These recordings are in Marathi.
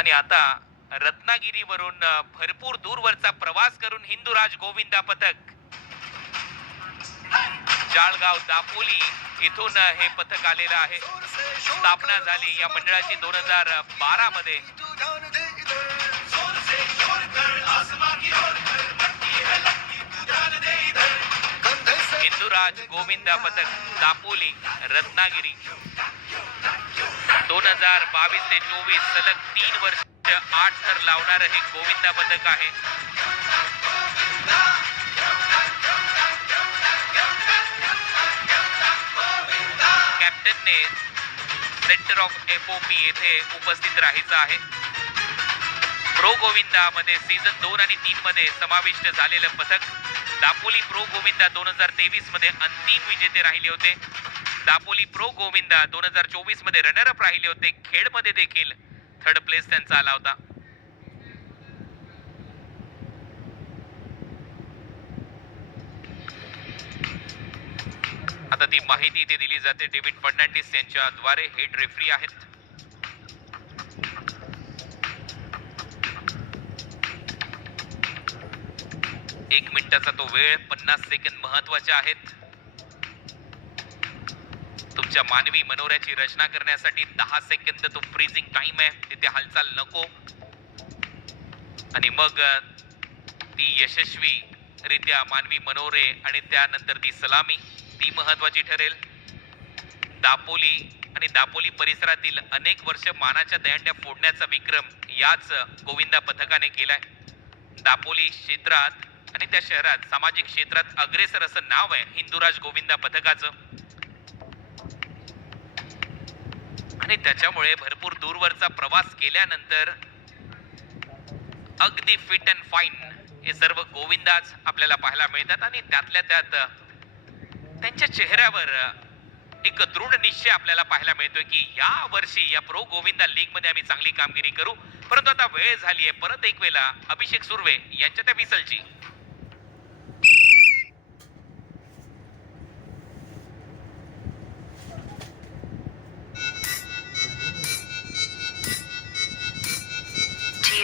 आणि आता रत्नागिरीवरून भरपूर दूरवरचा प्रवास करून हिंदूराज गोविंदा पथक. जाळगाव दापोली इथून हे पथक आलेलं आहे. स्थापना झाली या मंडळाची दोन हजार बारा मध्ये. हिंदूराज गोविंदा पथक दापोली रत्नागिरी. दोन हजार बावीस ते चोवीस सलग तीन वर्ष आठ थर लावणार हे गोविंदा पथक आहे. कॅप्टनने सेंटर ऑफ एफओपी येथे उपस्थित राहायचं आहे. प्रो गोविंदा मध्ये सीझन दोन आणि तीन मध्ये समाविष्ट झालेलं पथक दापोली प्रो गोविंदा दोन हजार तेवीसमध्ये अंतिम विजेते राहिले होते. दापोली प्रो गोविंदा दोन हजार चोवीसमध्ये रनरअप राहिले होते. खेडमध्ये देखील थर्ड प्लेस त्यांचा आला होता. आता ती माहिती इथे दिली जाते. डेव्हिड फर्नांडिस यांच्या द्वारे हेड रेफरी आहेत. एक मिनिटाचा तो वेळ पन्नास सेकंद महत्त्वाचे आहेत. तुमच्या मानवी मनोऱ्याची रचना करण्यासाठी दहा सेकंद तो फ्रीजिंग टाइम आहे. तिथे हालचाल नको. आणि मग ती यशस्वी रित्या मानवी मनोरे आणि त्यानंतर ती सलामी ती महत्वाची ठरेल. दापोली आणि दापोली परिसरातील अनेक वर्ष मानाच्या दयांड्या फोडण्याचा विक्रम याच गोविंदा पथकाने केलाय. दापोली क्षेत्रात आणि त्या शहरात सामाजिक क्षेत्रात अग्रेसर असं नाव आहे हिंदूराज गोविंदा पथकाचं. आणि त्याच्यामुळे भरपूर दूरवरचा प्रवास केल्यानंतर अगदी फिट अँड फाईन हे सर्व गोविंदाच आपल्याला पाहायला मिळतात आणि त्यातल्या त्यात त्यांच्या चेहऱ्यावर एक दृढ निश्चय आपल्याला पाहायला मिळतोय की या वर्षी या प्रो गोविंदा लीगमध्ये आम्ही चांगली कामगिरी करू. परंतु आता वेळ झाली आहे परत एक वेळेला अभिषेक सुर्वे यांच्या त्या विसलची.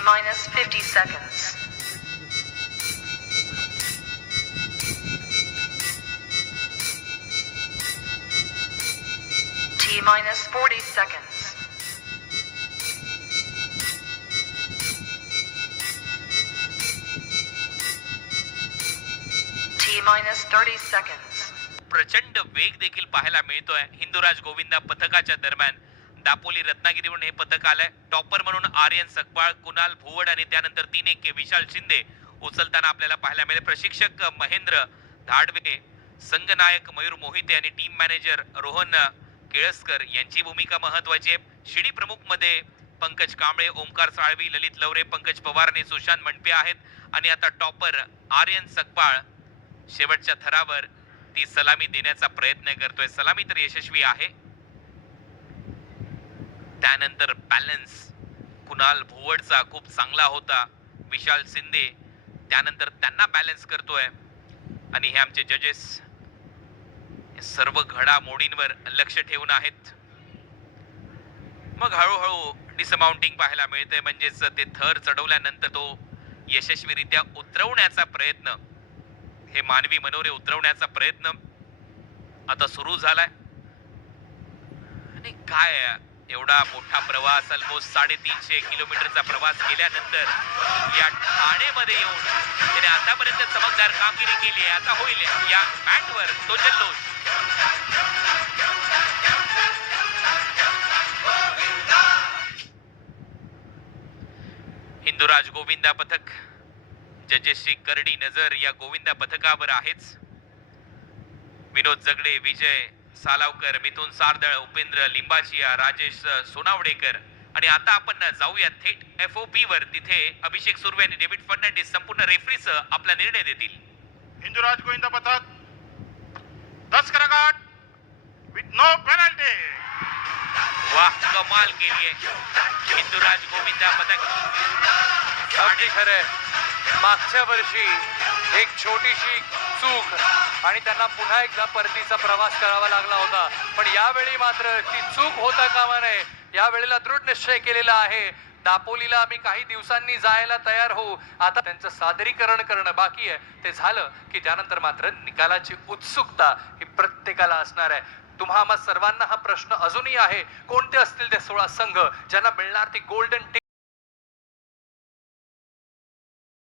Minus 50 seconds. T minus 40 seconds. T minus 30 seconds. प्रचंड वेग देखील पाहायला मिळतोय हिंदुराज गोविंदा पथकाच्या दरम्यान दापोली रत्नागिरीवरून हे पथक आलंय. टॉपर म्हणून आर्यन सकपाळ कुणाल भुवड आणि त्यानंतर तीन एक विशाल शिंदे उचलताना आपल्याला पाहायला मिळेल. प्रशिक्षक महेंद्र धाडवे संघनायक मयूर मोहिते आणि टीम मॅनेजर रोहन केळसकर यांची भूमिका महत्वाची आहे. शिडी प्रमुखमध्ये पंकज कांबळे ओमकार साळवी ललित लवरे पंकज पवार आणि सुशांत मंडपे आहेत. आणि आता टॉपर आर्यन सकपाळ शेवटच्या थरावर ती सलामी देण्याचा प्रयत्न करतोय. सलामी तर यशस्वी आहे. त्यानंतर बॅलन्स कुणाल भुवडचा खूप चांगला होता. विशाल शिंदे. त्यानंतर त्यांना बॅलन्स करतोय. आणि हे आमचे जजेस सर्व घडामोडींवर लक्ष ठेवून आहेत. मग हळूहळू डिसमाउंटिंग पाहायला मिळते म्हणजेच ते थर चढवल्यानंतर तो यशस्वीरित्या उतरवण्याचा प्रयत्न. हे मानवी मनोरे उतरवण्याचा प्रयत्न. आता सुरू झालाय. आणि काय एवढा मोठा प्रवास ऑलमोस्ट साडेतीनशे किलोमीटरचा प्रवास केल्यानंतर या ठाणेमध्ये येऊन त्याने आतापर्यंत चमकदार कामगिरी केली आहे. आता होईल या मॅटवर तो जल्लोष हिंदुराज गोविंदा पथक जजेसची करडी नजर या गोविंदा पथकावर आहेच. विनोद जगडे विजय सालावकर मिथुन सारदळ उपेंद्र लिंबाचिया राजेश सोनावडेकर. आणि आता आपण जाऊया थेट एफ ओ पी वर. तिथे अभिषेक सुर्वे आणि डेव्हिड फर्नांडिस संपूर्ण रेफरीसह आपला निर्णय देतील. हिंदूराज गोविंदा पथक. दस करगाट विथ नो पेनल्टी वाह कमाल केली आहे. हिंदूराज गोविंदा पथक. अगदी खरंय मागच्या वर्षी एक छोटीशी चूक आणि त्यांना पुन्हा एकदा परतीचा प्रवास करावा लागला होता. पण यावेळी मात्र ती चूक होता कामा नये. यावेळेला दृढ निश्चय केलेला आहे. दापोलीला आम्ही काही दिवसांनी जायला तयार होऊ. आता त्यांचं सादरीकरण करणं बाकी आहे. ते झालं की त्यानंतर मात्र निकालाची उत्सुकता ही प्रत्येकाला असणार आहे. तुम्हा सर्वांना हा प्रश्न अजूनही आहे. कोणते असतील ते सोळा संघ? ज्यांना मिळणार ती गोल्डन